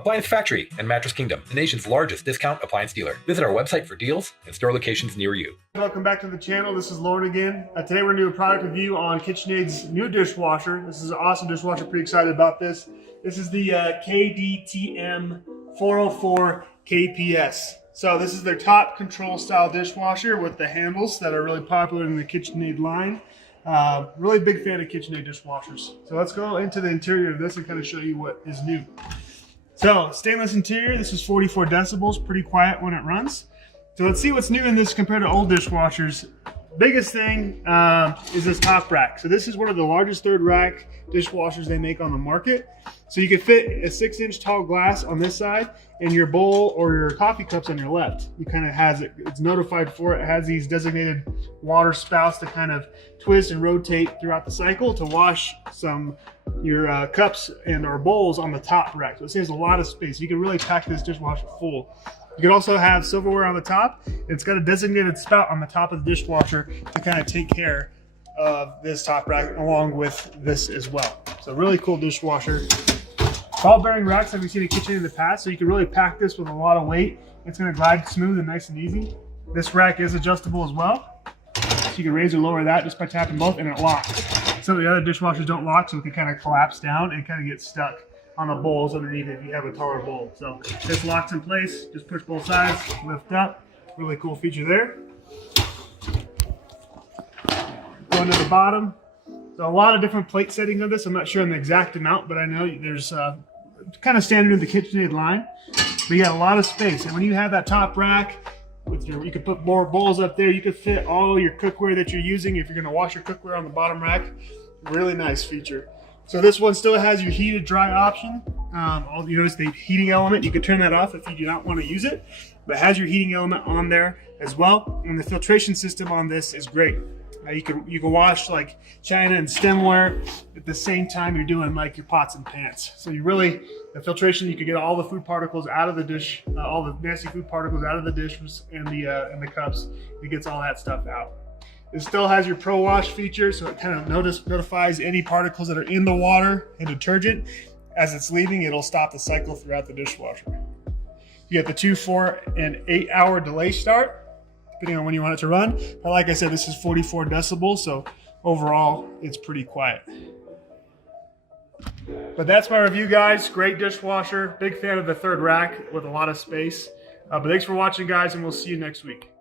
Appliance Factory and Mattress Kingdom, the nation's largest discount appliance dealer. Visit our website for deals and store locations near you. Welcome back to the channel. This is Lauren again. Today we're going to do a product review on KitchenAid's new dishwasher. This is an awesome dishwasher. Pretty excited about this. This is the KDTM 404 KPS. So this is their top control style dishwasher with the handles that are really popular in the KitchenAid line. Really big fan of KitchenAid dishwashers. So let's go into the interior of this and kind of show you what is new. So stainless interior, this is 44 decibels, pretty quiet when it runs. So let's see what's new in this compared to old dishwashers. Biggest thing is this top rack. So this is one of the largest third rack dishwashers they make on the market. So you can fit a 6-inch tall glass on this side and your bowl or your coffee cups on your left. You kind of has it, it's notified for it. It has these designated water spouts to kind of twist and rotate throughout the cycle to wash your cups and or bowls on the top rack. So it saves a lot of space. You can really pack this dishwasher full. You can also have silverware on the top. It's got a designated spout on the top of the dishwasher to kind of take care of this top rack along with this as well. So really cool dishwasher. Ball bearing racks have you seen a kitchen in the past, so you can really pack this with a lot of weight. It's going to glide smooth and nice and easy. This rack is adjustable as well, so you can raise or lower that just by tapping both, and it locks. Some of the other dishwashers don't lock, so it can kind of collapse down and kind of get stuck on the bowls underneath if you have a taller bowl. So this locks in place, just push both sides, lift up. Really cool feature there. Going to the bottom. So a lot of different plate settings of this. I'm not sure on the exact amount, but I know there's kind of standard in the KitchenAid line. But you got a lot of space. And when you have that top rack, you can put more bowls up there. You can fit all your cookware that you're using if you're going to wash your cookware on the bottom rack. Really nice feature. So this one still has your heated dry option. You notice the heating element. You can turn that off if you do not want to use it. But it has your heating element on there as well. And the filtration system on this is great. You can wash like china and stemware at the same time you're doing like your pots and pans. So the filtration, you can get all the food particles out of the dish, all the nasty food particles out of the dishes and the cups. It gets all that stuff out. It still has your Pro Wash feature, so it kind of notifies any particles that are in the water and detergent. As it's leaving, it'll stop the cycle throughout the dishwasher. You get the 2, 4, and 8 hour delay start, depending on when you want it to run. But like I said, this is 44 decibels, so overall, it's pretty quiet. But that's my review, guys. Great dishwasher. Big fan of the third rack with a lot of space. But thanks for watching, guys, and we'll see you next week.